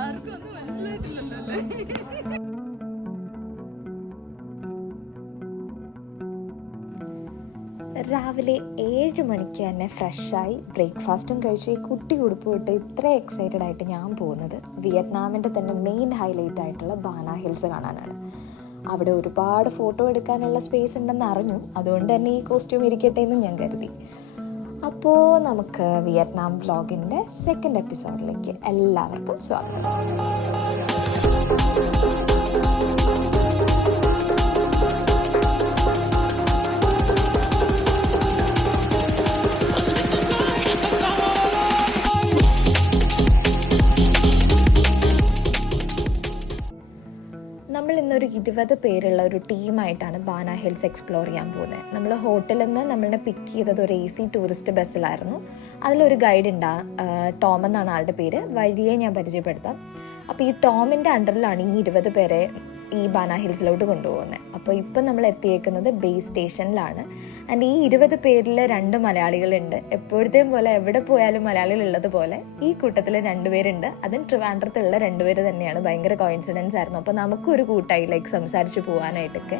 ആർക്കും ഒന്നും മനസ്സിലായിട്ടില്ലല്ലോ അല്ലേ? രാവിലെ 7 മണിക്ക് തന്നെ ഫ്രഷായി ബ്രേക്ക്ഫാസ്റ്റും കഴിച്ച് ഈ കുട്ടി ഉടുപ്പിട്ട് ഇത്ര എക്സൈറ്റഡ് ആയിട്ട് ഞാൻ പോകുന്നത് വിയറ്റ്നാമിൻ്റെ തന്നെ മെയിൻ ഹൈലൈറ്റ് ആയിട്ടുള്ള ബാന ഹിൽസ് കാണാനാണ്. അവിടെ ഒരുപാട് ഫോട്ടോ എടുക്കാനുള്ള സ്പേസ് ഉണ്ടെന്ന് അറിഞ്ഞു, അതുകൊണ്ട് തന്നെ ഈ കോസ്റ്റ്യൂം ഇരിക്കട്ടെ എന്ന് ഞാൻ കരുതി. അപ്പോൾ നമുക്ക് വിയറ്റ്നാം വ്ളോഗിൻ്റെ സെക്കൻഡ് എപ്പിസോഡിലേക്ക് എല്ലാവർക്കും സ്വാഗതം. നമ്മൾ ഇന്നൊരു 20 പേരുള്ള ഒരു ടീമായിട്ടാണ് ബാന ഹിൽസ് എക്സ്പ്ലോർ ചെയ്യാൻ പോകുന്നത്. നമ്മൾ ഹോട്ടലിൽ നിന്ന് നമ്മളെ പിക്ക് ചെയ്തത് ഒരു AC ടൂറിസ്റ്റ് ബസ്സിലായിരുന്നു. അതിലൊരു ഗൈഡ് ടോം എന്നാണ് ആളുടെ പേര്. വഴിയെ ഞാൻ പരിചയപ്പെടുത്താം. അപ്പോൾ ഈ ടോമിൻ്റെ അണ്ടറിലാണ് ഈ 20 പേരെ ഈ ബാന ഹിൽസിലോട്ട് കൊണ്ടുപോകുന്നത്. അപ്പോൾ ഇപ്പം നമ്മൾ എത്തിയേക്കുന്നത് ബേസ് സ്റ്റേഷനിലാണ്. ആൻഡ് ഈ 20 പേരിൽ 2 മലയാളികളുണ്ട്. എപ്പോഴത്തെയും പോലെ എവിടെ പോയാലും മലയാളികൾ ഉള്ളത് പോലെ ഈ കൂട്ടത്തിൽ 2 പേരുണ്ട്. അതും ട്രിവാൻഡ്രത്തുള്ള 2 പേര് തന്നെയാണ്. ഭയങ്കര കോയിൻസിഡൻസ് ആയിരുന്നു. അപ്പോൾ നമുക്കൊരു കൂട്ടായി സംസാരിച്ച് പോകാനായിട്ടൊക്കെ.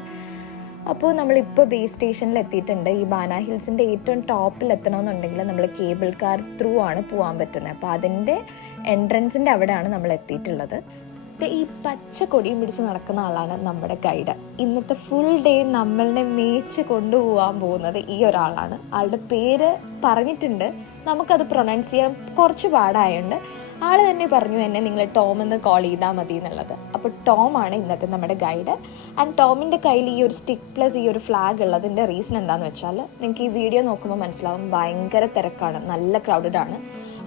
അപ്പോൾ നമ്മളിപ്പോൾ ബേസ് സ്റ്റേഷനിൽ എത്തിയിട്ടുണ്ട്. ഈ ബാന ഹിൽസിൻ്റെ ഏറ്റവും ടോപ്പിൽ എത്തണമെന്നുണ്ടെങ്കിൽ നമ്മൾ കേബിൾ കാർ ത്രൂ ആണ് പോകാൻ പറ്റുന്നത്. അപ്പോൾ അതിൻ്റെ എൻട്രൻസിൻ്റെ അവിടെയാണ് നമ്മൾ എത്തിയിട്ടുള്ളത്. ഈ പച്ച കൊടിയും പിടിച്ച് നടക്കുന്ന ആളാണ് നമ്മുടെ ഗൈഡ്. ഇന്നത്തെ ഫുൾ ഡേ നമ്മളിനെ മേച്ച് കൊണ്ടുപോകാൻ പോകുന്നത് ഈ ഒരാളാണ്. ആളുടെ പേര് പറഞ്ഞിട്ടുണ്ട്, നമുക്കത് പ്രൊനൗൺസ് ചെയ്യാൻ കുറച്ച് പാടായതുകൊണ്ട് ആൾ തന്നെ പറഞ്ഞു എന്നെ നിങ്ങൾ ടോം എന്ന് കോൾ ചെയ്താൽ മതി എന്നുള്ളത്. അപ്പോൾ ടോം ആണ് ഇന്നത്തെ നമ്മുടെ ഗൈഡ്. ആൻഡ് ടോമിൻ്റെ കയ്യിൽ ഈ ഒരു സ്റ്റിക്ക് പ്ലസ് ഈ ഒരു ഫ്ലാഗ് ഉള്ളതിൻ്റെ റീസൺ എന്താണെന്ന് വെച്ചാൽ നിങ്ങൾക്ക് ഈ വീഡിയോ നോക്കുമ്പോൾ മനസ്സിലാവും, ഭയങ്കര തിരക്കാണ്, നല്ല ക്രൗഡഡ് ആണ്.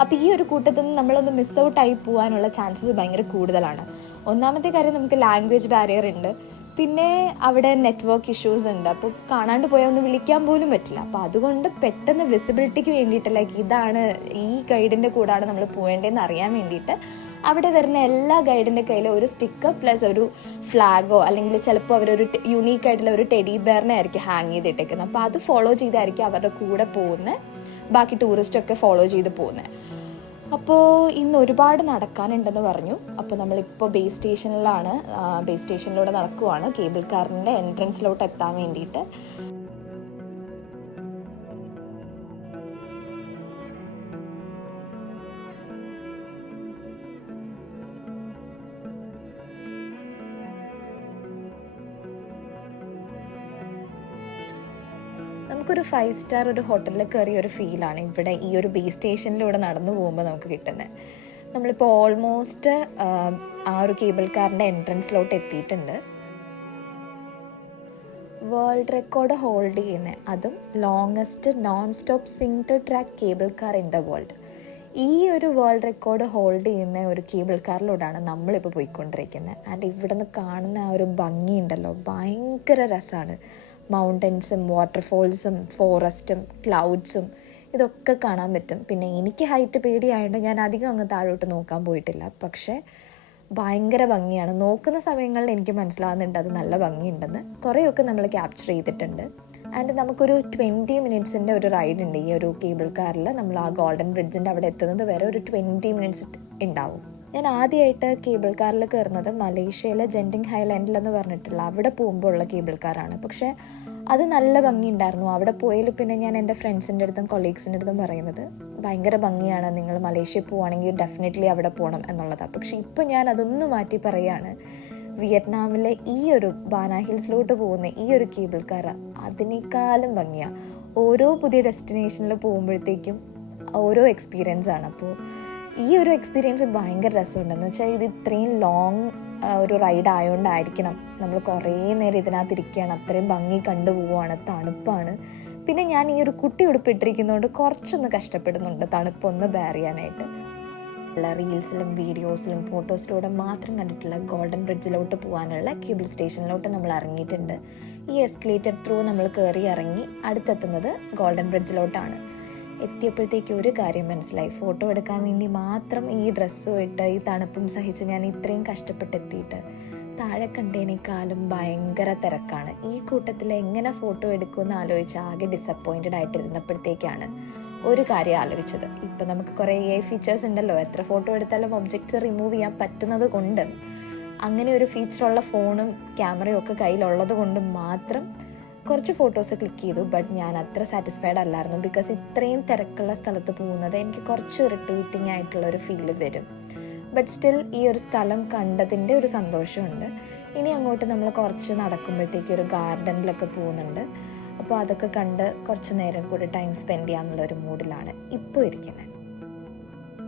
അപ്പോൾ ഈ ഒരു കൂട്ടത്തിൽ നിന്ന് നമ്മളൊന്ന് മിസ് ഔട്ട് ആയി പോകാനുള്ള ചാൻസസ് ഭയങ്കര കൂടുതലാണ്. ഒന്നാമത്തെ കാര്യം, നമുക്ക് ലാംഗ്വേജ് ബാരിയർ ഉണ്ട്. പിന്നെ അവിടെ നെറ്റ്വർക്ക് ഇഷ്യൂസ് ഉണ്ട്. അപ്പോൾ കാണാണ്ട് പോയാൽ ഒന്ന് വിളിക്കാൻ പോലും പറ്റില്ല. അപ്പോൾ അതുകൊണ്ട് പെട്ടെന്ന് വിസിബിലിറ്റിക്ക് വേണ്ടിയിട്ട് ഇതാണ് ഈ ഗൈഡിൻ്റെ കൂടാണ് നമ്മൾ പോകേണ്ടതെന്ന് അറിയാൻ വേണ്ടിയിട്ട് അവിടെ വരുന്ന എല്ലാ ഗൈഡിൻ്റെ കയ്യിലും ഒരു സ്റ്റിക്കർ പ്ലസ് ഒരു ഫ്ലാഗോ അല്ലെങ്കിൽ ചിലപ്പോൾ അവരൊരു യുണീക്ക് ആയിട്ടുള്ള ഒരു ടെഡി ബെയറിനെ ആയിരിക്കും ഹാങ് ചെയ്തിട്ടേക്കുന്നത്. അപ്പോൾ അത് ഫോളോ ചെയ്തായിരിക്കും അവരുടെ കൂടെ പോകുന്നത്. ബാക്കി ടൂറിസ്റ്റൊക്കെ ഫോളോ ചെയ്ത് പോകുന്നത്. അപ്പോൾ ഇന്ന് ഒരുപാട് നടക്കാനുണ്ടെന്ന് പറഞ്ഞു. അപ്പോൾ നമ്മളിപ്പോൾ ബേസ് സ്റ്റേഷനിലാണ്. ബേസ് സ്റ്റേഷനിലൂടെ നടക്കുവാണ് കേബിൾ കാറിൻ്റെ എൻട്രൻസിലോട്ട് എത്താൻ വേണ്ടിയിട്ട്. നമുക്കൊരു 5 സ്റ്റാർ ഒരു ഹോട്ടലിൽ കയറിയ ഒരു ഫീലാണ് ഇവിടെ ഈ ഒരു ബേസ് സ്റ്റേഷനിലൂടെ നടന്നു പോകുമ്പോൾ നമുക്ക് കിട്ടുന്നത്. നമ്മളിപ്പോൾ ഓൾമോസ്റ്റ് ആ ഒരു കേബിൾ കാറിൻ്റെ എൻട്രൻസിലോട്ട് എത്തിയിട്ടുണ്ട്. വേൾഡ് റെക്കോർഡ് ഹോൾഡ് ചെയ്യുന്നത്, അതും longest non stop single track cable car in the world. ഈ ഒരു വേൾഡ് റെക്കോർഡ് ഹോൾഡ് ചെയ്യുന്ന ഒരു കേബിൾ കാറിലൂടെയാണ് നമ്മളിപ്പോൾ പോയിക്കൊണ്ടിരിക്കുന്നത്. ആൻഡ് ഇവിടെ നിന്ന് കാണുന്ന ആ ഒരു ഭംഗിയുണ്ടല്ലോ, ഭയങ്കര രസമാണ്. മൗണ്ടൻസും വാട്ടർഫോൾസും ഫോറസ്റ്റും ക്ലൗഡ്സും ഇതൊക്കെ കാണാൻ പറ്റും. പിന്നെ എനിക്ക് ഹൈറ്റ് പേടിയായതുകൊണ്ട് ഞാൻ അധികം അങ്ങ് താഴോട്ട് നോക്കാൻ പോയിട്ടില്ല. പക്ഷേ ഭയങ്കര ഭംഗിയാണ്. നോക്കുന്ന സമയങ്ങളിൽ എനിക്ക് മനസ്സിലാകുന്നുണ്ട് അത് നല്ല ഭംഗിയുണ്ടെന്ന്. കുറേയൊക്കെ നമ്മൾ ക്യാപ്ചർ ചെയ്തിട്ടുണ്ട്. ആൻഡ് നമുക്കൊരു 20 മിനിറ്റ്സിൻ്റെ ഒരു റൈഡ് ഉണ്ട് ഈ ഒരു കേബിൾ കാറിൽ. നമ്മൾ ആ ഗോൾഡൻ ബ്രിഡ്ജിൻ്റെ അവിടെ എത്തുന്നത് വരെ ഒരു 20 മിനിറ്റ്സ് ഉണ്ടാവും. ഞാൻ ആദ്യമായിട്ട് കേബിൾ കാറിൽ കയറുന്നത് മലേഷ്യയിലെ ജെൻറ്റിങ് ഹൈലാൻഡിൽ എന്ന് പറഞ്ഞിട്ടുള്ള അവിടെ പോകുമ്പോൾ ഉള്ള കേബിൾ കാറാണ്. പക്ഷേ അത് നല്ല ഭംഗിയുണ്ടായിരുന്നു. അവിടെ പോയാൽ പിന്നെ ഞാൻ എൻ്റെ ഫ്രണ്ട്സിൻ്റെ അടുത്തും കൊളീഗ്സിൻ്റെ അടുത്തും പറയുന്നത് ഭയങ്കര ഭംഗിയാണ്, നിങ്ങൾ മലേഷ്യയിൽ പോവുകയാണെങ്കിൽ ഡെഫിനറ്റ്ലി അവിടെ പോകണം എന്നുള്ളതാണ്. പക്ഷേ ഇപ്പോൾ ഞാൻ അതൊന്ന് മാറ്റി പറയുകയാണ്, വിയറ്റ്നാമിലെ ഈ ഒരു ബാന ഹിൽസിലോട്ട് പോകുന്ന ഈ ഒരു കേബിൾ കാർ അതിനേക്കാളും ഭംഗിയാണ്. ഓരോ പുതിയ ഡെസ്റ്റിനേഷനിൽ പോകുമ്പോഴത്തേക്കും ഓരോ എക്സ്പീരിയൻസ് ആണ്. അപ്പോൾ ഈ ഒരു എക്സ്പീരിയൻസ് ഭയങ്കര രസമുണ്ടെന്ന് വെച്ചാൽ ഇത് ഇത്രയും ലോങ് ഒരു റൈഡ് ആയതുകൊണ്ടായിരിക്കണം നമ്മൾ കുറേ നേരം ഇതിനകത്ത് ഇരിക്കുകയാണ്, അത്രയും ഭംഗി കണ്ടുപോവുകയാണ്, തണുപ്പാണ്. പിന്നെ ഞാൻ ഈ ഒരു കുട്ടി ഉടുപ്പിട്ടിരിക്കുന്നതുകൊണ്ട് കുറച്ചൊന്ന് കഷ്ടപ്പെടുന്നുണ്ട് തണുപ്പൊന്ന് ബെയർ ചെയ്യാനായിട്ട്. റീൽസിലും വീഡിയോസിലും ഫോട്ടോസിലൂടെ മാത്രം കണ്ടിട്ടുള്ള ഗോൾഡൻ ബ്രിഡ്ജിലോട്ട് പോകാനുള്ള കേബിൾ സ്റ്റേഷനിലോട്ട് നമ്മൾ ഇറങ്ങിയിട്ടുണ്ട്. ഈ എസ്കലേറ്റർ ത്രൂ നമ്മൾ കയറി ഇറങ്ങി അടുത്തെത്തുന്നത് ഗോൾഡൻ ബ്രിഡ്ജിലോട്ടാണ്. എത്തിയപ്പോഴത്തേക്ക് ഒരു കാര്യം മനസ്സിലായി, ഫോട്ടോ എടുക്കാൻ വേണ്ടി മാത്രം ഈ ഡ്രസ്സും ഇട്ട് ഈ തണുപ്പും സഹിച്ച് ഞാൻ ഇത്രയും കഷ്ടപ്പെട്ടെത്തിയിട്ട് താഴെ കണ്ടതിനേക്കാളും ഭയങ്കര തിരക്കാണ്. ഈ കൂട്ടത്തിൽ എങ്ങനെ ഫോട്ടോ എടുക്കുമെന്ന് ആലോചിച്ച് ആകെ ഡിസപ്പോയിൻറ്റഡ് ആയിട്ടിരുന്നപ്പോഴത്തേക്കാണ് ഒരു കാര്യം ആലോചിച്ചത്, ഇപ്പം നമുക്ക് കുറേ AI ഫീച്ചേഴ്സ് ഉണ്ടല്ലോ, എത്ര ഫോട്ടോ എടുത്താലും ഒബ്ജക്റ്റ്സ് റിമൂവ് ചെയ്യാൻ പറ്റുന്നത് കൊണ്ട്, അങ്ങനെ ഒരു ഫീച്ചറുള്ള ഫോണും ക്യാമറയും ഒക്കെ കയ്യിലുള്ളത് കൊണ്ട് മാത്രം കുറച്ച് ഫോട്ടോസ് ക്ലിക്ക് ചെയ്തു. ബട്ട് ഞാൻ അത്ര സാറ്റിസ്ഫൈഡ് അല്ലായിരുന്നു. ബിക്കോസ് ഇത്രയും തിരക്കുള്ള സ്ഥലത്ത് പോകുന്നത് എനിക്ക് കുറച്ച് ഇറിറ്റേറ്റിംഗ് ആയിട്ടുള്ളൊരു ഫീല് വരും. ബട്ട് സ്റ്റിൽ ഈ ഒരു സ്ഥലം കണ്ടതിൻ്റെ ഒരു സന്തോഷമുണ്ട്. ഇനി അങ്ങോട്ട് നമ്മൾ കുറച്ച് നടക്കുമ്പോഴത്തേക്ക് ഒരു ഗാർഡനിലൊക്കെ പോകുന്നുണ്ട്. അപ്പോൾ അതൊക്കെ കണ്ട് കുറച്ച് നേരം കൂടി ടൈം സ്പെൻഡ് ചെയ്യാമെന്നുള്ളൊരു മൂഡിലാണ് ഇപ്പോൾ ഇരിക്കുന്നത്.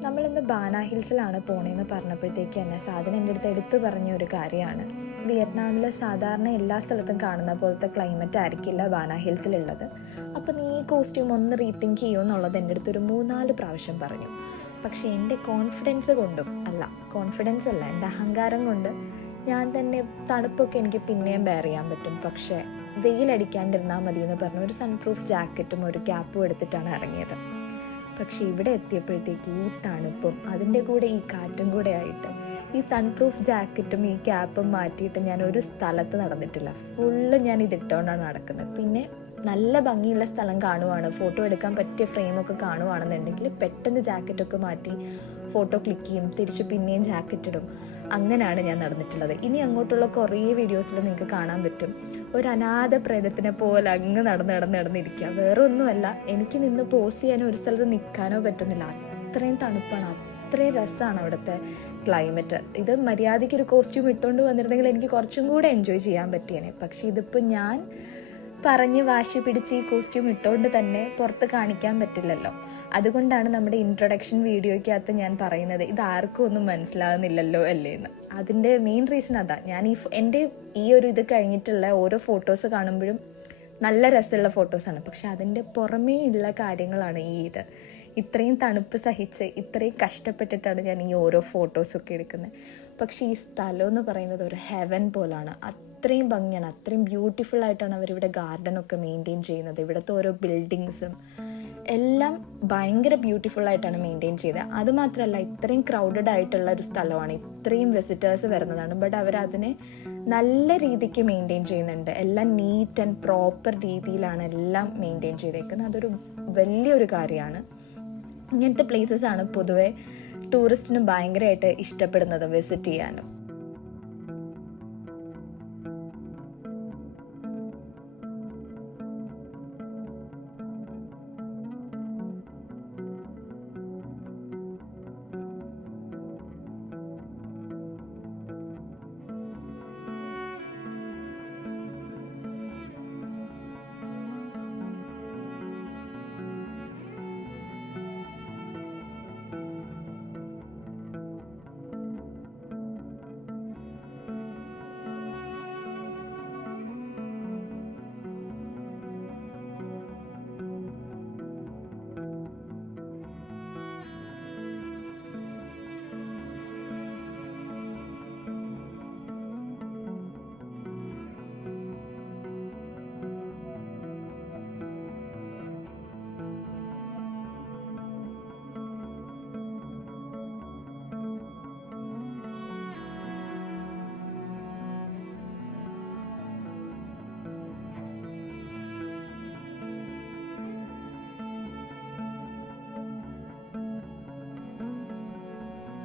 നമ്മളിന്ന് ബാന ഹിൽസിലാണ് പോണേന്ന് പറഞ്ഞപ്പോഴത്തേക്ക് തന്നെ സാജൻ എൻ്റെ അടുത്ത് എടുത്തു പറഞ്ഞ ഒരു കാര്യമാണ്, വിയറ്റ്നാമിൽ സാധാരണ എല്ലാ സ്ഥലത്തും കാണുന്ന പോലത്തെ ക്ലൈമറ്റ് ആയിരിക്കില്ല ബാന ഹിൽസിലുള്ളത്. അപ്പോൾ നീ ഈ കോസ്റ്റ്യൂം ഒന്ന് റീതിങ്ക് ചെയ്യുമോ എന്നുള്ളത് എൻ്റെ അടുത്ത് ഒരു 3-4 പ്രാവശ്യം പറഞ്ഞു. പക്ഷേ എൻ്റെ കോൺഫിഡൻസ് കൊണ്ടും കോൺഫിഡൻസ് അല്ല എൻ്റെ അഹങ്കാരം കൊണ്ട് ഞാൻ തന്നെ തണുപ്പൊക്കെ എനിക്ക് പിന്നെയും ബെയർ ചെയ്യാൻ പറ്റും. പക്ഷേ വെയിലടിക്കാണ്ടിരുന്നാൽ മതി എന്ന് പറഞ്ഞ ഒരു സൺപ്രൂഫ് ജാക്കറ്റും ഒരു ക്യാപ്പും എടുത്തിട്ടാണ് ഇറങ്ങിയത്. പക്ഷെ ഇവിടെ എത്തിയപ്പോഴത്തേക്ക് ഈ തണുപ്പും അതിൻ്റെ കൂടെ ഈ കാറ്റും കൂടെ ആയിട്ട് ഈ സൺപ്രൂഫ് ജാക്കറ്റും ഈ ക്യാപ്പും മാറ്റിയിട്ട് ഞാൻ ഒരു സ്ഥലത്ത് നടന്നിട്ടില്ല. ഫുള്ള് ഞാൻ ഇതിട്ടുകൊണ്ടാണ് നടക്കുന്നത്. പിന്നെ നല്ല ഭംഗിയുള്ള സ്ഥലം കാണുവാണ്, ഫോട്ടോ എടുക്കാൻ പറ്റിയ ഫ്രെയിമൊക്കെ കാണുവാണെന്നുണ്ടെങ്കിൽ പെട്ടെന്ന് ജാക്കറ്റൊക്കെ മാറ്റി ഫോട്ടോ ക്ലിക്ക് ചെയ്യും, തിരിച്ച് പിന്നെയും ജാക്കറ്റ് ഇടും. അങ്ങനെയാണ് ഞാൻ നടന്നിട്ടുള്ളത്. ഇനി അങ്ങോട്ടുള്ള കുറേ വീഡിയോസിൽ നിങ്ങൾക്ക് കാണാൻ പറ്റും ഒരു അനാഥ പ്രേതത്തിനെ പോലെ അങ്ങ് നടന്നിരിക്കുക. വേറെ ഒന്നുമല്ല, എനിക്ക് നിന്ന് പോസ് ചെയ്യാനോ ഒരു സ്ഥലത്ത് നിൽക്കാനോ പറ്റുന്നില്ല. അത്രയും തണുപ്പാണ്, അത്രയും രസമാണ് അവിടുത്തെ ക്ലൈമറ്റ്. ഇത് മര്യാദയ്ക്ക് ഒരു കോസ്റ്റ്യൂം ഇട്ടുകൊണ്ട് വന്നിരുന്നെങ്കിൽ എനിക്ക് കുറച്ചും കൂടെ എൻജോയ് ചെയ്യാൻ പറ്റിയേനെ. പക്ഷേ ഇതിപ്പോൾ ഞാൻ പറഞ്ഞ് വാശി പിടിച്ച് ഈ കോസ്റ്റ്യൂം ഇട്ടുകൊണ്ട് തന്നെ പുറത്ത് കാണിക്കാൻ പറ്റില്ലല്ലോ. അതുകൊണ്ടാണ് നമ്മുടെ ഇൻട്രൊഡക്ഷൻ വീഡിയോയ്ക്കകത്ത് ഞാൻ പറയുന്നത് ഇത് ആർക്കും ഒന്നും മനസ്സിലാകുന്നില്ലല്ലോ അല്ലേ എന്ന്. അതിൻ്റെ മെയിൻ റീസൺ അതാ. ഞാൻ എൻ്റെ ഈ ഒരു ഇത് കഴിഞ്ഞിട്ടുള്ള ഓരോ ഫോട്ടോസ് കാണുമ്പോഴും നല്ല രസമുള്ള ഫോട്ടോസാണ്. പക്ഷെ അതിൻ്റെ പുറമേ ഉള്ള കാര്യങ്ങളാണ് ഇത്രയും തണുപ്പ് സഹിച്ച് ഇത്രയും കഷ്ടപ്പെട്ടിട്ടാണ് ഞാൻ ഈ ഓരോ ഫോട്ടോസൊക്കെ എടുക്കുന്നത്. പക്ഷേ ഈ സ്ഥലം എന്ന് പറയുന്നത് ഒരു ഹെവൻ പോലാണ്. അത്രയും ഭംഗിയാണ്, അത്രയും ബ്യൂട്ടിഫുൾ ആയിട്ടാണ് അവരിവിടെ ഗാർഡനൊക്കെ മെയിൻറ്റെയിൻ ചെയ്യുന്നത്. ഇവിടുത്തെ ഓരോ ബിൽഡിങ്സും എല്ലാം ഭയങ്കര ബ്യൂട്ടിഫുൾ ആയിട്ടാണ് മെയിൻറ്റെയിൻ ചെയ്തത്. അതുമാത്രമല്ല, ഇത്രയും ക്രൗഡഡ് ആയിട്ടുള്ള ഒരു സ്ഥലമാണ്, ഇത്രയും വിസിറ്റേഴ്സ് വരുന്നതാണ്. ബട്ട് അവരതിനെ നല്ല രീതിക്ക് മെയിൻറ്റെയിൻ ചെയ്യുന്നുണ്ട്. എല്ലാം നീറ്റ് ആൻഡ് പ്രോപ്പർ രീതിയിലാണ് എല്ലാം മെയിൻറ്റെയിൻ ചെയ്തേക്കുന്നത്. അതൊരു വലിയൊരു കാര്യമാണ്. ഇങ്ങനത്തെ പ്ലേസസ് ആണ് പൊതുവെ ടൂറിസ്റ്റിന് ഭയങ്കരമായിട്ട് ഇഷ്ടപ്പെടുന്നത് വിസിറ്റ് ചെയ്യാനും.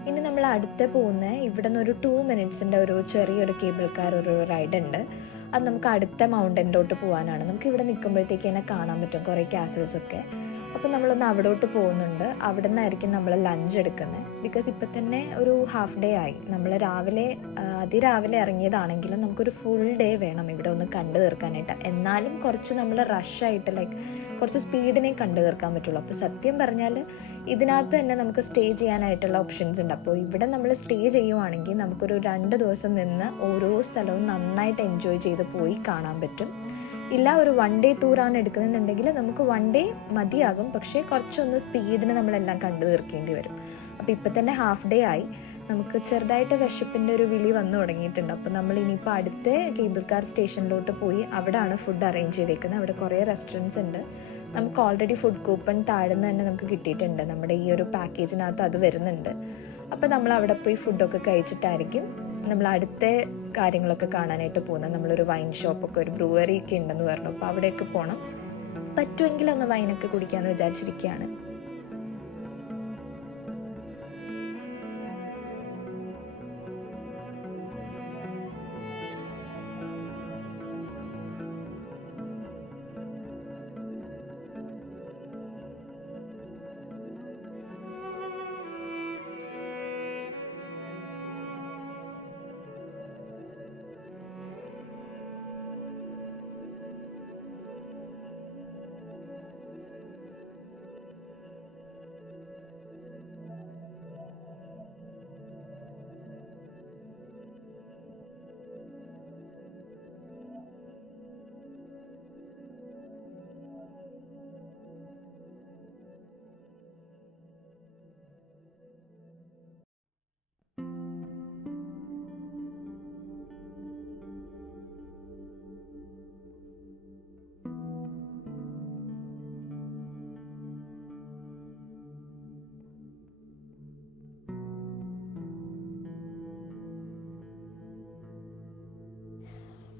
ഇനി നമ്മൾ അടുത്ത് പോകുന്ന ഇവിടെ നിന്ന് ഒരു 2 മിനിറ്റ്സിൻ്റെ ഒരു ചെറിയൊരു കേബിൾ കാർ ഒരു റൈഡ് ഉണ്ട്. അത് നമുക്ക് അടുത്ത മൗണ്ടനിലോട്ട് പോകാനാണ്. നമുക്ക് ഇവിടെ നിൽക്കുമ്പോഴത്തേക്ക് തന്നെ കാണാൻ പറ്റും കുറേ കാസിൽസൊക്കെ. അപ്പോൾ നമ്മളൊന്ന് അവിടോട്ട് പോകുന്നുണ്ട്. അവിടെ നിന്നായിരിക്കും നമ്മൾ ലഞ്ച് എടുക്കുന്നത്. ബിക്കോസ് ഇപ്പം തന്നെ ഒരു ഹാഫ് ഡേ ആയി. നമ്മൾ അതിരാവിലെ ഇറങ്ങിയതാണെങ്കിലും നമുക്കൊരു ഫുൾ ഡേ വേണം ഇവിടെ ഒന്ന് കണ്ടു തീർക്കാനായിട്ട്. എന്നാലും കുറച്ച് നമ്മൾ റഷായിട്ട് കുറച്ച് സ്പീഡിനെ കണ്ടു തീർക്കാൻ പറ്റുള്ളൂ. അപ്പോൾ സത്യം പറഞ്ഞാൽ ഇതിനകത്ത് തന്നെ നമുക്ക് സ്റ്റേ ചെയ്യാനായിട്ടുള്ള ഓപ്ഷൻസ് ഉണ്ട്. അപ്പോൾ ഇവിടെ നമ്മൾ സ്റ്റേ ചെയ്യുവാണെങ്കിൽ നമുക്കൊരു 2 ദിവസം നിന്ന് ഓരോ സ്ഥലവും നന്നായിട്ട് എൻജോയ് ചെയ്ത് പോയി കാണാൻ പറ്റും. ഇല്ല ഒരു 1 ഡേ ടൂറാണ് എടുക്കുന്നുണ്ടെങ്കിൽ നമുക്ക് 1 ഡേ മതിയാകും. പക്ഷേ കുറച്ചൊന്ന് സ്പീഡിന് നമ്മളെല്ലാം കണ്ടു തീർക്കേണ്ടി വരും. അപ്പോൾ ഇപ്പം തന്നെ ഹാഫ് ഡേ ആയി. നമുക്ക് ചെറുതായിട്ട് വിശപ്പിൻ്റെ ഒരു വിളി വന്നു തുടങ്ങിയിട്ടുണ്ട്. അപ്പോൾ നമ്മൾ ഇനിയിപ്പോൾ അടുത്ത കേബിൾ കാർ സ്റ്റേഷനിലോട്ട് പോയി അവിടെയാണ് ഫുഡ് അറേഞ്ച് ചെയ്തേക്കുന്നത്. അവിടെ കുറേ റെസ്റ്റോറൻറ്റ്സ് ഉണ്ട്. നമുക്ക് ഓൾറെഡി ഫുഡ് കൂപ്പൺ താഴ്ന്ന് തന്നെ നമുക്ക് കിട്ടിയിട്ടുണ്ട്. നമ്മുടെ ഈ ഒരു പാക്കേജിനകത്ത് അത് വരുന്നുണ്ട്. അപ്പോൾ നമ്മൾ അവിടെ പോയി ഫുഡൊക്കെ കഴിച്ചിട്ടായിരിക്കും നമ്മൾ അടുത്ത കാര്യങ്ങളൊക്കെ കാണാനായിട്ട് പോകുന്നത്. നമ്മളൊരു വൈൻ ഷോപ്പൊക്കെ ഒരു ബ്രൂവറി ഒക്കെ ഉണ്ടെന്ന് പറഞ്ഞു. അപ്പോൾ അവിടെയൊക്കെ പോകണം. പറ്റുമെങ്കിൽ ഒന്ന് വൈനൊക്കെ കുടിക്കാമെന്ന് വിചാരിച്ചിരിക്കുകയാണ്.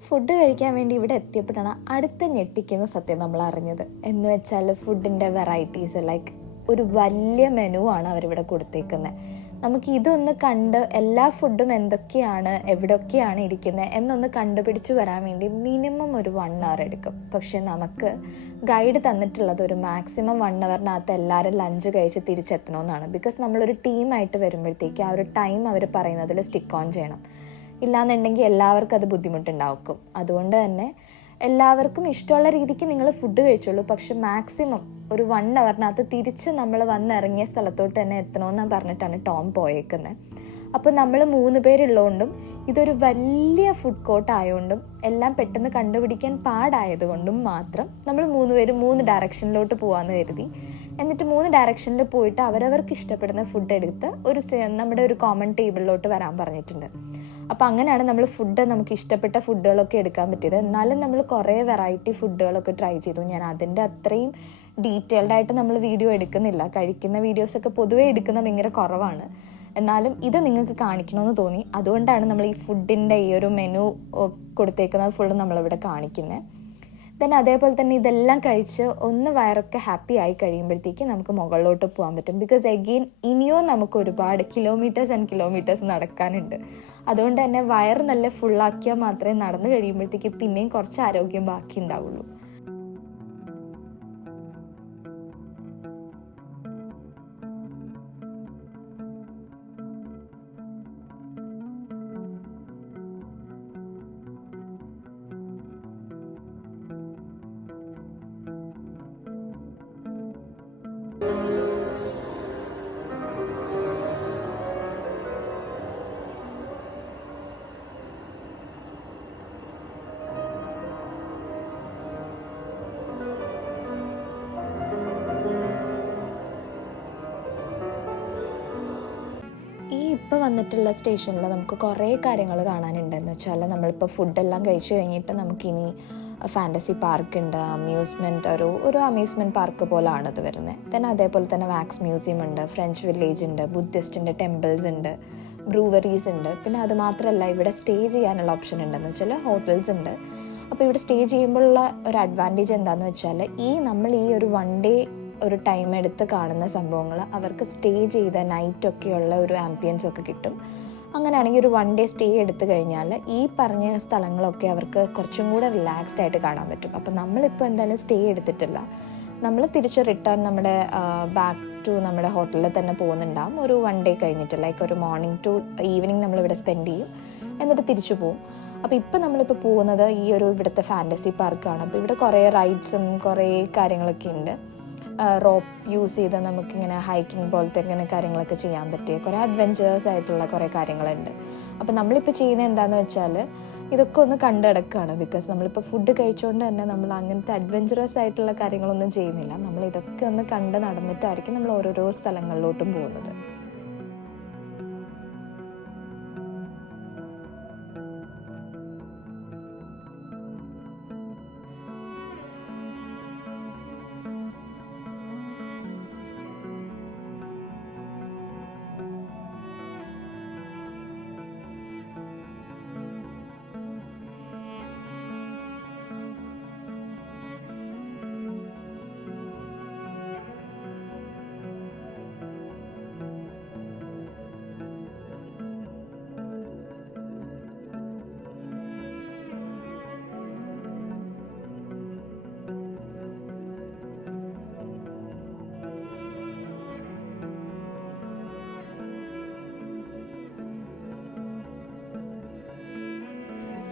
ഫുഡ് കഴിക്കാൻ വേണ്ടി ഇവിടെ എത്തിയപ്പോഴാണ് അടുത്ത ഞെട്ടിക്കുന്ന സത്യം നമ്മൾ അറിഞ്ഞത്. എന്ന് വെച്ചാൽ ഫുഡിൻ്റെ വെറൈറ്റീസ്, ലൈക്ക് ഒരു വലിയ മെനു ആണ് അവരിവിടെ കൊടുത്തേക്കുന്നത്. നമുക്ക് ഇതൊന്ന് കണ്ട് എല്ലാ ഫുഡും എന്തൊക്കെയാണ് എവിടെയൊക്കെയാണ് ഇരിക്കുന്നത് എന്നൊന്ന് കണ്ടുപിടിച്ച് വരാൻ വേണ്ടി മിനിമം ഒരു 1 hour എടുക്കും. പക്ഷെ നമുക്ക് ഗൈഡ് തന്നിട്ടുള്ളത് ഒരു മാക്സിമം 1 hourനകത്ത് എല്ലാവരും ലഞ്ച് കഴിച്ച് തിരിച്ചെത്തണമെന്നാണ്. ബിക്കോസ് നമ്മളൊരു ടീമായിട്ട് വരുമ്പോഴത്തേക്ക് ആ ഒരു ടൈം അവർ പറയുന്നതിൽ സ്റ്റിക്ക് ഓൺ ചെയ്യണം. ഇല്ലാന്നുണ്ടെങ്കിൽ എല്ലാവർക്കും അത് ബുദ്ധിമുട്ടുണ്ടാക്കും. അതുകൊണ്ട് തന്നെ എല്ലാവർക്കും ഇഷ്ടമുള്ള രീതിക്ക് നിങ്ങൾ ഫുഡ് കഴിച്ചോളൂ, പക്ഷെ മാക്സിമം ഒരു 1 hourനകത്ത് തിരിച്ച് നമ്മൾ വന്നിറങ്ങിയ സ്ഥലത്തോട്ട് തന്നെ എത്തണമെന്ന് പറഞ്ഞിട്ടാണ് ടോം പോയേക്കുന്നത്. അപ്പോൾ നമ്മൾ 3 പേരുള്ളതുകൊണ്ടും ഇതൊരു വലിയ ഫുഡ് കോർട്ട് ആയതുകൊണ്ടും എല്ലാം പെട്ടെന്ന് കണ്ടുപിടിക്കാൻ പാടായതുകൊണ്ടും മാത്രം നമ്മൾ 3 പേരും 3 ഡയറക്ഷനിലോട്ട് പോകാമെന്ന് കരുതി. എന്നിട്ട് 3 ഡയറക്ഷനിൽ പോയിട്ട് അവരവർക്ക് ഇഷ്ടപ്പെടുന്ന ഫുഡ് എടുത്ത് നമ്മുടെ ഒരു കോമൺ ടേബിളിലോട്ട് വരാൻ പറഞ്ഞിട്ടുണ്ട്. അപ്പോൾ അങ്ങനെയാണ് നമ്മൾ നമുക്ക് ഇഷ്ടപ്പെട്ട ഫുഡുകളൊക്കെ എടുക്കാൻ പറ്റിയത്. എന്നാലും നമ്മൾ കുറേ വെറൈറ്റി ഫുഡുകളൊക്കെ ട്രൈ ചെയ്തു. ഞാൻ അതിൻ്റെ അത്രയും ഡീറ്റെയിൽഡായിട്ട് നമ്മൾ വീഡിയോ എടുക്കുന്നില്ല. കഴിക്കുന്ന വീഡിയോസൊക്കെ പൊതുവേ എടുക്കുന്ന ഭയങ്കര കുറവാണ്. എന്നാലും ഇത് നിങ്ങൾക്ക് കാണിക്കണമെന്ന് തോന്നി. അതുകൊണ്ടാണ് നമ്മൾ ഈ ഫുഡിൻ്റെ ഈ ഒരു മെനു കൊടുത്തേക്കുന്നത് ഫുള്ള് നമ്മളിവിടെ കാണിക്കുന്നത്. ദെൻ അതേപോലെ തന്നെ ഇതെല്ലാം കഴിച്ച് ഒന്ന് വയറൊക്കെ ഹാപ്പി ആയി കഴിയുമ്പോഴത്തേക്ക് നമുക്ക് മുകളിലോട്ട് പോകാൻ പറ്റും. ബിക്കോസ് എഗെയിൻ ഇനിയോ നമുക്ക് ഒരുപാട് കിലോമീറ്റേഴ്സ് ആൻഡ് കിലോമീറ്റേഴ്സ് നടക്കാനുണ്ട്. അതുകൊണ്ട് തന്നെ വയറ് നല്ല ഫുള്ളാക്കിയാൽ മാത്രമേ നടന്നു കഴിയുമ്പോഴത്തേക്ക് പിന്നെയും കുറച്ച് ആരോഗ്യം ബാക്കി ഉണ്ടാവുള്ളൂ. ഇപ്പോൾ വന്നിട്ടുള്ള സ്റ്റേഷനിൽ നമുക്ക് കുറേ കാര്യങ്ങൾ കാണാനുണ്ടെന്ന് വെച്ചാൽ, നമ്മളിപ്പോൾ ഫുഡെല്ലാം കഴിച്ച് കഴിഞ്ഞിട്ട് നമുക്കിനി ഫാൻറ്റസി പാർക്ക് ഉണ്ട്, ഒരു അമ്യൂസ്മെൻറ്റ് പാർക്ക് പോലാണ് അത് വരുന്നത്. then അതേപോലെ തന്നെ വാക്സ് മ്യൂസിയം ഉണ്ട്, ഫ്രഞ്ച് വില്ലേജ് ഉണ്ട്, ബുദ്ധിസ്റ്റിൻ്റെ ടെമ്പിൾസ് ഉണ്ട്, ബ്രൂവറീസ് ഉണ്ട്. പിന്നെ അത് മാത്രമല്ല ഇവിടെ സ്റ്റേ ചെയ്യാനുള്ള ഓപ്ഷൻ ഉണ്ടെന്ന് വെച്ചാൽ ഹോട്ടൽസ് ഉണ്ട്. അപ്പോൾ ഇവിടെ സ്റ്റേ ചെയ്യുമ്പോഴുള്ള ഒരു അഡ്വാൻറ്റേജ് എന്താണെന്ന് വെച്ചാൽ നമ്മൾ ഈ ഒരു 1 day ഒരു ടൈം എടുത്ത് കാണുന്ന സംഭവങ്ങൾ അവർക്ക് സ്റ്റേ ചെയ്ത നൈറ്റൊക്കെയുള്ള ഒരു ആംബിയൻസ് ഒക്കെ കിട്ടും. അങ്ങനെയാണെങ്കിൽ ഒരു 1 day സ്റ്റേ എടുത്തു കഴിഞ്ഞാൽ ഈ പറഞ്ഞ സ്ഥലങ്ങളൊക്കെ അവർക്ക് കുറച്ചും കൂടെ റിലാക്സ്ഡ് ആയിട്ട് കാണാൻ പറ്റും. അപ്പം നമ്മളിപ്പോൾ എന്തായാലും സ്റ്റേ എടുത്തിട്ടില്ല. നമ്മൾ തിരിച്ച് റിട്ടേൺ നമ്മുടെ ബാക്ക് ടു നമ്മുടെ ഹോട്ടലിൽ തന്നെ പോകുന്നുണ്ടാകും. ഒരു 1 day കഴിഞ്ഞിട്ട്, ലൈക്ക് ഒരു മോർണിംഗ് ടു ഈവനിങ് നമ്മളിവിടെ സ്പെൻഡ് ചെയ്യും, എന്നിട്ട് തിരിച്ചു പോകും. അപ്പോൾ ഇപ്പം നമ്മളിപ്പോൾ പോകുന്നത് ഈ ഒരു ഇവിടുത്തെ ഫാൻറ്റസി പാർക്കാണ്. അപ്പോൾ ഇവിടെ കുറേ റൈഡ്സും കുറേ കാര്യങ്ങളൊക്കെ ഉണ്ട്. റോപ്പ് യൂസ് ചെയ്ത് നമുക്കിങ്ങനെ ഹൈക്കിംഗ് പോലത്തെ ഇങ്ങനെ കാര്യങ്ങളൊക്കെ ചെയ്യാൻ പറ്റിയ കുറേ അഡ്വെഞ്ചേഴ്സ് ആയിട്ടുള്ള കുറേ കാര്യങ്ങളുണ്ട്. അപ്പോൾ നമ്മളിപ്പോൾ ചെയ്യുന്നത് എന്താണെന്ന് വെച്ചാൽ ഇതൊക്കെ ഒന്ന് കണ്ടടക്കുകയാണ്. ബിക്കോസ് നമ്മളിപ്പോൾ ഫുഡ് കഴിച്ചുകൊണ്ട് തന്നെ നമ്മൾ അങ്ങനത്തെ അഡ്വെഞ്ചറസ് ആയിട്ടുള്ള കാര്യങ്ങളൊന്നും ചെയ്യുന്നില്ല. നമ്മൾ ഇതൊക്കെ ഒന്ന് കണ്ട് നടന്നിട്ടായിരിക്കും നമ്മൾ ഓരോരോ സ്ഥലങ്ങളിലോട്ടും പോകുന്നത്.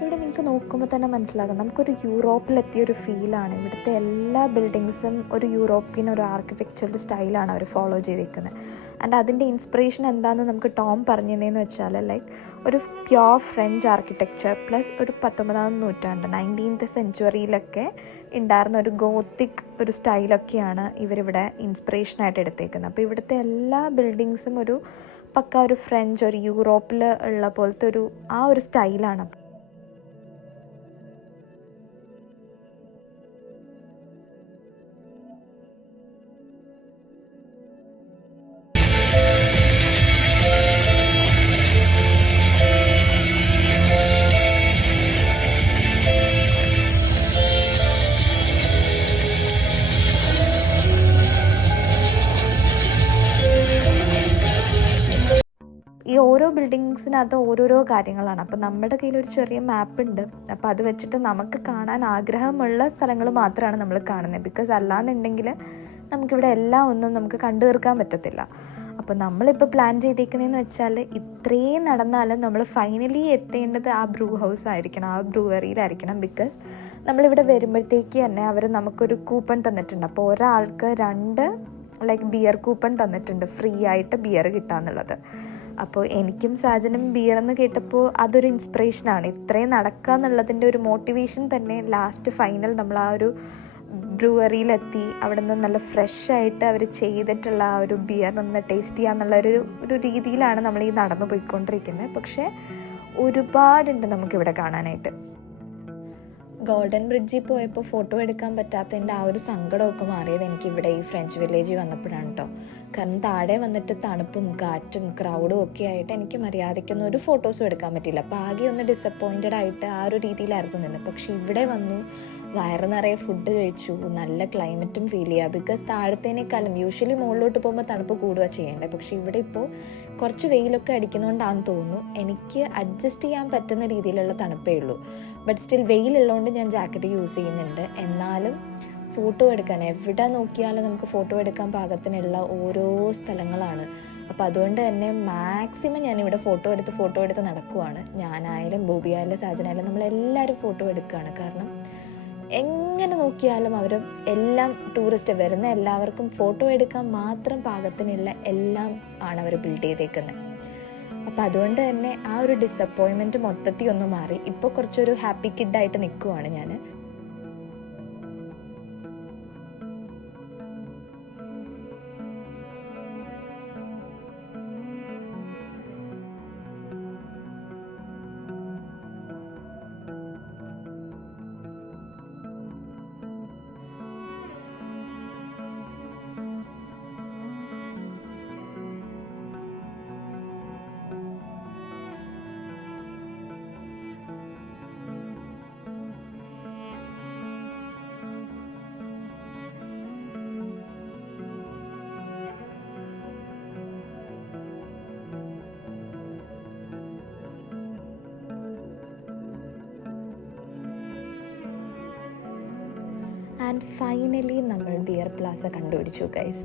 ഇവിടെ നിങ്ങൾക്ക് നോക്കുമ്പോൾ തന്നെ മനസ്സിലാകും നമുക്കൊരു യൂറോപ്പിലെത്തിയൊരു ഫീലാണ്. ഇവിടുത്തെ എല്ലാ ബിൽഡിങ്സും ഒരു യൂറോപ്യൻ ഒരു ആർക്കിടെക്ചറൽ സ്റ്റൈലാണ് അവർ ഫോളോ ചെയ്തിരിക്കുന്നത്. ആൻഡ് അതിൻ്റെ ഇൻസ്പിറേഷൻ എന്താണെന്ന് നമുക്ക് ടോം പറഞ്ഞു തന്നതെന്ന് വെച്ചാൽ ലൈക്ക് ഒരു പ്യോർ ഫ്രഞ്ച് ആർക്കിടെക്ചർ പ്ലസ് ഒരു 19ാം നൂറ്റാണ്ട് 19th സെഞ്ച്വറിയിലൊക്കെ ഉണ്ടായിരുന്ന ഒരു ഗോത്തിക് ഒരു സ്റ്റൈലൊക്കെയാണ് ഇവരിവിടെ ഇൻസ്പിറേഷനായിട്ട് എടുത്തേക്കുന്നത്. അപ്പോൾ ഇവിടുത്തെ എല്ലാ ബിൽഡിങ്സും ഒരു പക്ക ഒരു ഫ്രഞ്ച് ഒരു യൂറോപ്പിൽ ഉള്ള പോലത്തെ ഒരു സ്റ്റൈലാണ്. ഈ ഓരോ ബിൽഡിങ്സിനകത്ത് ഓരോരോ കാര്യങ്ങളാണ്. അപ്പോൾ നമ്മുടെ കയ്യിലൊരു ചെറിയ മാപ്പ് ഉണ്ട്. അപ്പോൾ അത് വെച്ചിട്ട് നമുക്ക് കാണാൻ ആഗ്രഹമുള്ള സ്ഥലങ്ങൾ മാത്രമാണ് നമ്മൾ കാണുന്നത്. ബിക്കോസ് അല്ലാന്നുണ്ടെങ്കിൽ നമുക്കിവിടെ എല്ലാം ഒന്നും നമുക്ക് കണ്ടു തീർക്കാൻ പറ്റത്തില്ല. അപ്പോൾ നമ്മളിപ്പോൾ പ്ലാൻ ചെയ്തേക്കുന്നതെന്ന് വെച്ചാൽ ഇത്രയും നടന്നാലും നമ്മൾ ഫൈനലി എത്തേണ്ടത് ആ ബ്രൂ ഹൗസ് ആയിരിക്കണം, ആ ബ്രൂവറിയിലായിരിക്കണം. ബിക്കോസ് നമ്മളിവിടെ വരുമ്പോഴത്തേക്ക് തന്നെ അവർ നമുക്കൊരു കൂപ്പൺ തന്നിട്ടുണ്ട്. അപ്പോൾ ഒരാൾക്ക് 2 ബിയർ കൂപ്പൺ തന്നിട്ടുണ്ട്, ഫ്രീ ആയിട്ട് ബിയർ കിട്ടാന്നുള്ളത്. അപ്പോൾ എനിക്കും സാജനും ബിയർ എന്ന് കേട്ടപ്പോൾ അതൊരു ഇൻസ്പിറേഷനാണ്. ഇത്രയും നടക്കുക എന്നുള്ളതിൻ്റെ ഒരു മോട്ടിവേഷൻ തന്നെ ലാസ്റ്റ് ഫൈനൽ നമ്മൾ ആ ഒരു ബ്രൂവറിയിലെത്തി അവിടെ നിന്ന് നല്ല ഫ്രഷായിട്ട് അവർ ചെയ്തിട്ടുള്ള ആ ഒരു ബിയർ ഒന്ന് ടേസ്റ്റ് ചെയ്യാന്നുള്ളൊരു രീതിയിലാണ് നമ്മൾ ഈ നടന്നു പോയിക്കൊണ്ടിരിക്കുന്നത്. പക്ഷേ ഒരുപാടുണ്ട് നമുക്കിവിടെ കാണാനായിട്ട്. ഗോൾഡൻ ബ്രിഡ്ജിൽ പോയപ്പോൾ ഫോട്ടോ എടുക്കാൻ പറ്റാത്തതിൻ്റെ ആ ഒരു സങ്കടമൊക്കെ മാറിയത് എനിക്കിവിടെ ഈ ഫ്രഞ്ച് വില്ലേജിൽ വന്നപ്പോഴാണ് കേട്ടോ. കാരണം താഴെ വന്നിട്ട് തണുപ്പും കാറ്റും ക്രൗഡും ഒക്കെ ആയിട്ട് എനിക്ക് മര്യാദയ്ക്കൊന്നും ഒരു ഫോട്ടോസും എടുക്കാൻ പറ്റില്ല. അപ്പോൾ ആകെ ഒന്ന് ഡിസപ്പോയിൻറ്റഡ് ആയിട്ട് ആ ഒരു രീതിയിലായിരുന്നു നിന്നത്. പക്ഷെ ഇവിടെ വന്നു, വയറ് നിറയെ ഫുഡ് കഴിച്ചു, നല്ല ക്ലൈമറ്റും ഫീൽ ചെയ്യുക. ബിക്കോസ് താഴത്തേനേക്കാളും യൂഷ്വലി മുകളിലോട്ട് പോകുമ്പോൾ തണുപ്പ് കൂടുക ചെയ്യേണ്ടത്. പക്ഷേ ഇവിടെ ഇപ്പോൾ കുറച്ച് വെയിലൊക്കെ അടിക്കുന്നതുകൊണ്ടാണെന്ന് തോന്നുന്നു എനിക്ക് അഡ്ജസ്റ്റ് ചെയ്യാൻ പറ്റുന്ന രീതിയിലുള്ള തണുപ്പേ ഉള്ളൂ. ബട്ട് സ്റ്റിൽ വെയിലുള്ളതുകൊണ്ട് ഞാൻ ജാക്കറ്റ് യൂസ് ചെയ്യുന്നുണ്ട്. എന്നാലും ഫോട്ടോ എടുക്കാൻ എവിടെ നോക്കിയാലും നമുക്ക് ഫോട്ടോ എടുക്കാൻ പാകത്തിനുള്ള ഓരോ സ്ഥലങ്ങളാണ്. അപ്പോൾ അതുകൊണ്ട് തന്നെ മാക്സിമം ഞാനിവിടെ ഫോട്ടോ എടുത്ത് നടക്കുവാണ്. ഞാനായാലും ബോബിയായാലും സാജനായാലും നമ്മളെല്ലാവരും ഫോട്ടോ എടുക്കുകയാണ്. കാരണം എങ്ങനെ നോക്കിയാലും അവർ എല്ലാം ടൂറിസ്റ്റ് വരുന്ന എല്ലാവർക്കും ഫോട്ടോ എടുക്കാൻ മാത്രം പാകത്തിനുള്ള എല്ലാം ആണ് അവർ ബിൽഡ് ചെയ്തേക്കുന്നത്. അപ്പോൾ അതുകൊണ്ട് തന്നെ ആ ഒരു ഡിസപ്പോയിൻമെൻറ്റ് മൊത്തത്തിൽ ഒന്ന് മാറി. ഇപ്പോൾ കുറച്ചൊരു ഹാപ്പി കിഡായിട്ട് നിൽക്കുവാണ് ഞാൻ. ആൻഡ് ഫൈനലി നമ്മൾ ബിയർ പ്ലാസ കണ്ടുപിടിച്ചു ഗൈസ്.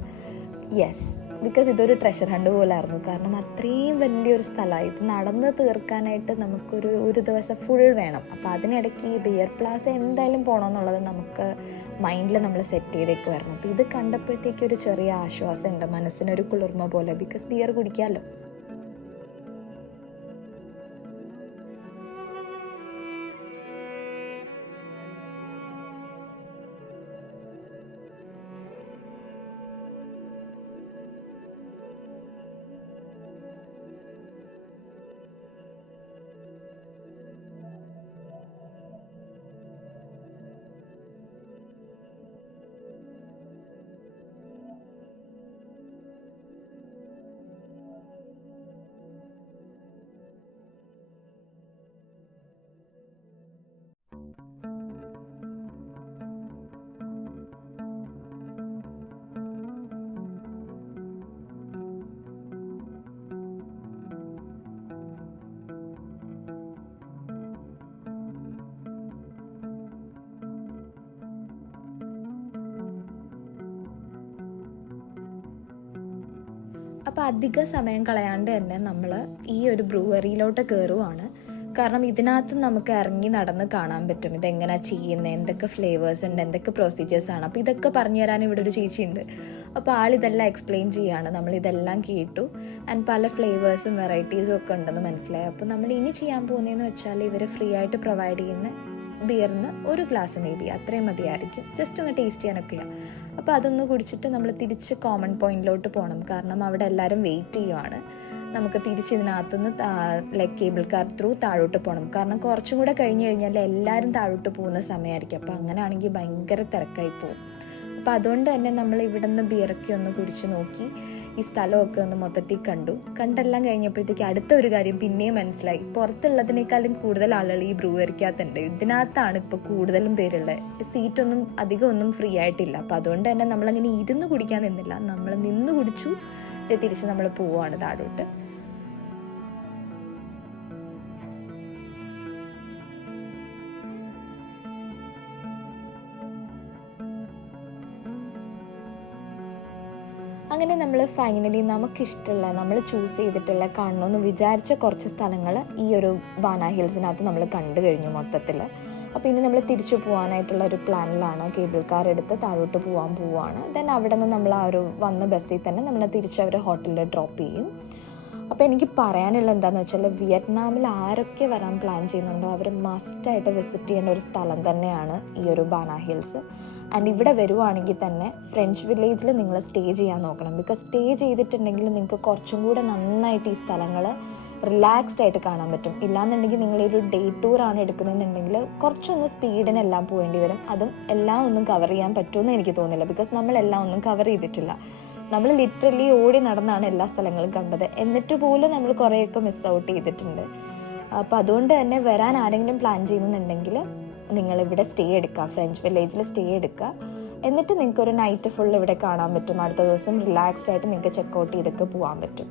യെസ്, ബിക്കോസ് ഇതൊരു ട്രഷർ ഹണ്ട് പോലായിരുന്നു. കാരണം അത്രയും വലിയൊരു സ്ഥലമായി. ഇത് നടന്ന് തീർക്കാനായിട്ട് നമുക്കൊരു ദിവസം ഫുൾ വേണം. അപ്പോൾ അതിനിടയ്ക്ക് ഈ ബിയർ പ്ലാസ എന്തായാലും പോകണമെന്നുള്ളത് നമുക്ക് മൈൻഡിൽ നമ്മൾ സെറ്റ് ചെയ്തേക്കുമായിരുന്നു. അപ്പോൾ ഇത് കണ്ടപ്പോഴത്തേക്കും ഒരു ചെറിയ ആശ്വാസമുണ്ട്, മനസ്സിനൊരു കുളിർമ പോലെ. ബിക്കോസ് ബിയർ കുടിക്കാമല്ലോ. അപ്പോൾ അധിക സമയം കളയാണ്ട് തന്നെ നമ്മൾ ഈ ഒരു ബ്രൂവറിയിലോട്ട് കയറുവാണ്. കാരണം ഇതിനകത്ത് നമുക്ക് ഇറങ്ങി നടന്ന് കാണാൻ പറ്റും ഇതെങ്ങനെയാണ് ചെയ്യുന്നത്, എന്തൊക്കെ ഫ്ലേവേഴ്സ് ഉണ്ട്, എന്തൊക്കെ പ്രൊസീജിയേഴ്സാണ്. അപ്പോൾ ഇതൊക്കെ പറഞ്ഞു തരാൻ ഇവിടെ ഒരു ചേച്ചിയുണ്ട്. അപ്പോൾ ആളിതെല്ലാം എക്സ്പ്ലെയിൻ ചെയ്യുകയാണ്. നമ്മളിതെല്ലാം കേട്ടു. ആൻഡ് പല ഫ്ലേവേഴ്സും വെറൈറ്റീസും ഒക്കെ ഉണ്ടെന്ന് മനസ്സിലായി. അപ്പോൾ നമ്മൾ ഇനി ചെയ്യാൻ പോകുന്നതെന്ന് വെച്ചാൽ ഇവർ ഫ്രീ ആയിട്ട് പ്രൊവൈഡ് ചെയ്യുന്ന ബിയറിന് ഒരു ഗ്ലാസ് മേ ബി അത്രയും മതിയായിരിക്കും, ജസ്റ്റ് ഒന്ന് ടേസ്റ്റ് ചെയ്യാനൊക്കെയാണ്. അപ്പോൾ അതൊന്ന് കുടിച്ചിട്ട് നമ്മൾ തിരിച്ച് കോമൺ പോയിന്റിലോട്ട് പോകണം. കാരണം അവിടെ എല്ലാവരും വെയിറ്റ് ചെയ്യുവാണ്. നമുക്ക് തിരിച്ച് ഇതിനകത്തുനിന്ന് കേബിൾ കാർ ത്രൂ താഴോട്ട് പോകണം. കാരണം കുറച്ചും കൂടെ കഴിഞ്ഞ് കഴിഞ്ഞാൽ എല്ലാവരും താഴോട്ട് പോകുന്ന സമയമായിരിക്കും. അപ്പോൾ അങ്ങനെയാണെങ്കിൽ ഭയങ്കര തിരക്കായി പോകും. അപ്പോൾ അതുകൊണ്ട് തന്നെ നമ്മൾ ഇവിടെ നിന്ന് ബിയറൊക്കെ ഒന്ന് കുടിച്ച് നോക്കി ഈ സ്ഥലമൊക്കെ ഒന്ന് മൊത്തത്തിൽ കണ്ടെല്ലാം കഴിഞ്ഞപ്പോഴത്തേക്ക് അടുത്ത ഒരു കാര്യം പിന്നെയും മനസ്സിലായി. പുറത്തുള്ളതിനേക്കാളും കൂടുതൽ ആളുകൾ ഈ ബ്രൂവറിക്കകത്തുണ്ട്. ഇതിനകത്താണ് ഇപ്പോൾ കൂടുതലും പേരുള്ളത്. സീറ്റൊന്നും അധികം ഒന്നും ഫ്രീ ആയിട്ടില്ല. അപ്പോൾ അതുകൊണ്ട് തന്നെ നമ്മളങ്ങനെ ഇരുന്ന് കുടിക്കാൻ നിന്നില്ല. നമ്മൾ നിന്ന് കുടിച്ചു. തിരിച്ച് നമ്മൾ പോവുകയാണ് താഴോട്ട്. നമ്മൾ ഫൈനലി നമുക്കിഷ്ടമുള്ള നമ്മൾ ചൂസ് ചെയ്തിട്ടുള്ള കാണണമെന്ന് വിചാരിച്ച കുറച്ച് സ്ഥലങ്ങൾ ഈ ഒരു ബാന ഹിൽസിനകത്ത് നമ്മൾ കണ്ടു കഴിഞ്ഞു മൊത്തത്തിൽ. അപ്പോൾ ഇനി നമ്മൾ തിരിച്ചു പോകാനായിട്ടുള്ള ഒരു പ്ലാനിലാണ്. കേബിൾ കാർ എടുത്ത് താഴോട്ട് പോവാണ്. ദെൻ അവിടെ നിന്ന് നമ്മൾ ആ ഒരു വന്ന ബസ്സിൽ തന്നെ നമ്മൾ തിരിച്ച് അവർ ഹോട്ടലിൽ ഡ്രോപ്പ് ചെയ്യും. അപ്പോൾ എനിക്ക് പറയാനുള്ള എന്താണെന്ന് വെച്ചാൽ, വിയറ്റ്നാമിൽ ആരൊക്കെ വരാൻ പ്ലാൻ ചെയ്യുന്നുണ്ടോ അവർ മസ്റ്റായിട്ട് വിസിറ്റ് ചെയ്യേണ്ട ഒരു സ്ഥലം തന്നെയാണ് ഈ ഒരു ബാന ഹിൽസ്. ആൻഡ് ഇവിടെ വരുവാണെങ്കിൽ തന്നെ ഫ്രഞ്ച് വില്ലേജിൽ നിങ്ങൾ സ്റ്റേ ചെയ്യാൻ നോക്കണം. ബിക്കോസ് സ്റ്റേ ചെയ്തിട്ടുണ്ടെങ്കിൽ നിങ്ങൾക്ക് കുറച്ചും കൂടെ നന്നായിട്ട് ഈ സ്ഥലങ്ങൾ റിലാക്സ്ഡ് ആയിട്ട് കാണാൻ പറ്റും. ഇല്ലാന്നുണ്ടെങ്കിൽ നിങ്ങൾ ഒരു ഡേ ടൂറാണ് എടുക്കുന്നതെന്നുണ്ടെങ്കിൽ കുറച്ചൊന്ന് സ്പീഡിനെല്ലാം പോകേണ്ടി വരും. അതും എല്ലാം ഒന്നും കവർ ചെയ്യാൻ പറ്റുമെന്ന് എനിക്ക് തോന്നുന്നില്ല. ബിക്കോസ് നമ്മളെല്ലാം ഒന്നും കവർ ചെയ്തിട്ടില്ല. നമ്മൾ ലിറ്ററലി ഓടി നടന്നാണ് എല്ലാ സ്ഥലങ്ങളും കണ്ടത്. എന്നിട്ട് പോലും നമ്മൾ കുറേയൊക്കെ മിസ് ഔട്ട് ചെയ്തിട്ടുണ്ട്. അപ്പോൾ അതുകൊണ്ട് തന്നെ വരാൻ ആരെങ്കിലും പ്ലാൻ ചെയ്യുന്നുണ്ടെങ്കിൽ നിങ്ങളിവിടെ സ്റ്റേ എടുക്കുക, ഫ്രഞ്ച് വില്ലേജിൽ സ്റ്റേ എടുക്കുക. എന്നിട്ട് നിങ്ങൾക്കൊരു നൈറ്റ് ഫുൾ ഇവിടെ കാണാൻ പറ്റും. അടുത്ത ദിവസം റിലാക്സ്ഡ് ആയിട്ട് നിങ്ങൾക്ക് ചെക്കൗട്ട് ചെയ്തൊക്കെ പോകാൻ പറ്റും.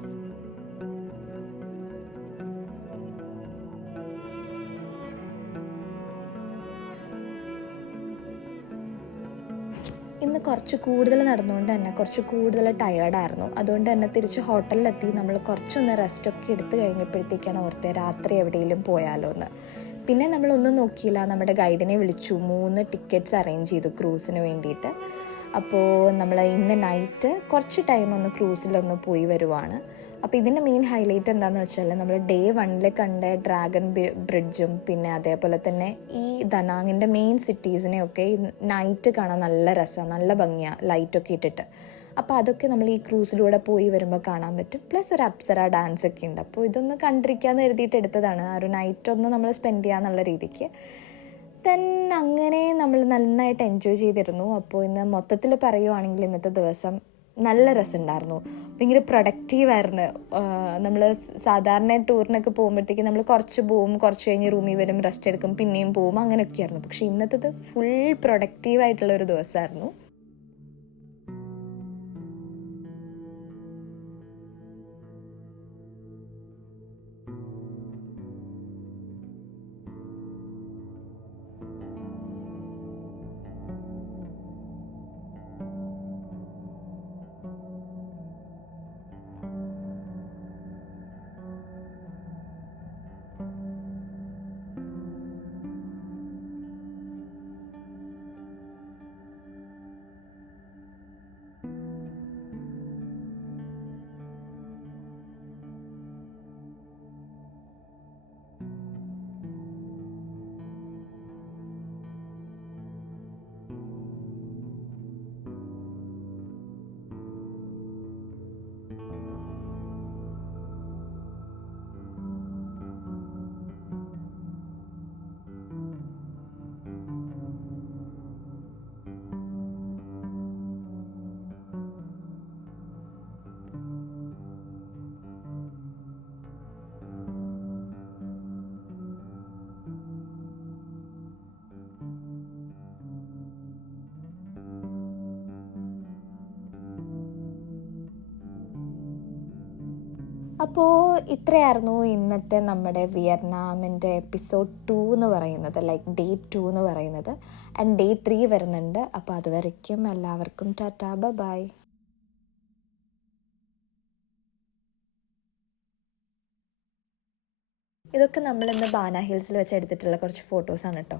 ഇന്ന് കുറച്ച് കൂടുതൽ നടന്നുകൊണ്ട് തന്നെ കുറച്ച് കൂടുതൽ ടയേർഡായിരുന്നു. അതുകൊണ്ട് തന്നെ തിരിച്ച് ഹോട്ടലിലെത്തി നമ്മൾ കുറച്ചൊന്ന് റെസ്റ്റൊക്കെ എടുത്ത് കഴിഞ്ഞപ്പോഴത്തേക്കാണ് ഓർത്തത് രാത്രി എവിടെയെങ്കിലും പോയാലോ എന്ന്. പിന്നെ നമ്മളൊന്നും നോക്കിയില്ല, നമ്മുടെ ഗൈഡിനെ വിളിച്ചു. 3 ടിക്കറ്റ്സ് അറേഞ്ച് ചെയ്തു ക്രൂസിന് വേണ്ടിയിട്ട്. അപ്പോൾ നമ്മൾ ഇന്ന് നൈറ്റ് കുറച്ച് ടൈം ഒന്ന് ക്രൂസിലൊന്ന് പോയി വരുവാണ്. അപ്പോൾ ഇതിൻ്റെ മെയിൻ ഹൈലൈറ്റ് എന്താണെന്ന് വെച്ചാൽ, നമ്മൾ ഡേ 1 കണ്ട ഡ്രാഗൺ ബ്രിഡ്ജും പിന്നെ അതേപോലെ തന്നെ ഈ ദനാങ്ങിൻ്റെ മെയിൻ സിറ്റീസിനെയൊക്കെ ഈ നൈറ്റ് കാണാൻ നല്ല രസമാണ്, നല്ല ഭംഗിയാണ് ലൈറ്റൊക്കെ ഇട്ടിട്ട്. അപ്പോൾ അതൊക്കെ നമ്മൾ ഈ ക്രൂസിലൂടെ പോയി വരുമ്പോൾ കാണാൻ പറ്റും. പ്ലസ് ഒരു അപ്സര ഡാൻസ് ഒക്കെ ഉണ്ട്. അപ്പോൾ ഇതൊന്ന് കണ്ടിരിക്കാമെന്ന് എഴുതിയിട്ട് എടുത്തതാണ്, ആ ഒരു നൈറ്റ് ഒന്ന് നമ്മൾ സ്പെൻഡ് ചെയ്യാന്നുള്ള രീതിക്ക്. ദെൻ അങ്ങനെ നമ്മൾ നന്നായിട്ട് എൻജോയ് ചെയ്തിരുന്നു. അപ്പോൾ ഇന്ന് മൊത്തത്തിൽ പറയുവാണെങ്കിൽ ഇന്നത്തെ ദിവസം നല്ല രസമുണ്ടായിരുന്നു, ഭയങ്കര പ്രൊഡക്റ്റീവായിരുന്നു. നമ്മൾ സാധാരണ ടൂറിനൊക്കെ പോകുമ്പോഴത്തേക്ക് നമ്മൾ കുറച്ച് പോവും, കുറച്ച് കഴിഞ്ഞ് റൂമിൽ വരും, റെസ്റ്റ് എടുക്കും, പിന്നെയും പോവും, അങ്ങനെയൊക്കെയായിരുന്നു. പക്ഷേ ഇന്നത്തേത് ഫുൾ പ്രൊഡക്റ്റീവായിട്ടുള്ളൊരു ദിവസമായിരുന്നു. അപ്പോൾ ഇത്രയായിരുന്നു ഇന്നത്തെ നമ്മുടെ വിയറ്റ്നാമിൻ്റെ എപ്പിസോഡ് 2 എന്ന് പറയുന്നത്, ലൈക്ക് ഡേ 2 എന്ന് പറയുന്നത്. ആൻഡ് ഡേ 3 വരുന്നുണ്ട്. അപ്പോൾ അതുവരയ്ക്കും എല്ലാവർക്കും ടാറ്റാ, ബൈ. ഇതൊക്കെ നമ്മളിന്ന് ബാന ഹിൽസിൽ വെച്ച് എടുത്തിട്ടുള്ള കുറച്ച് ഫോട്ടോസാണ് കേട്ടോ.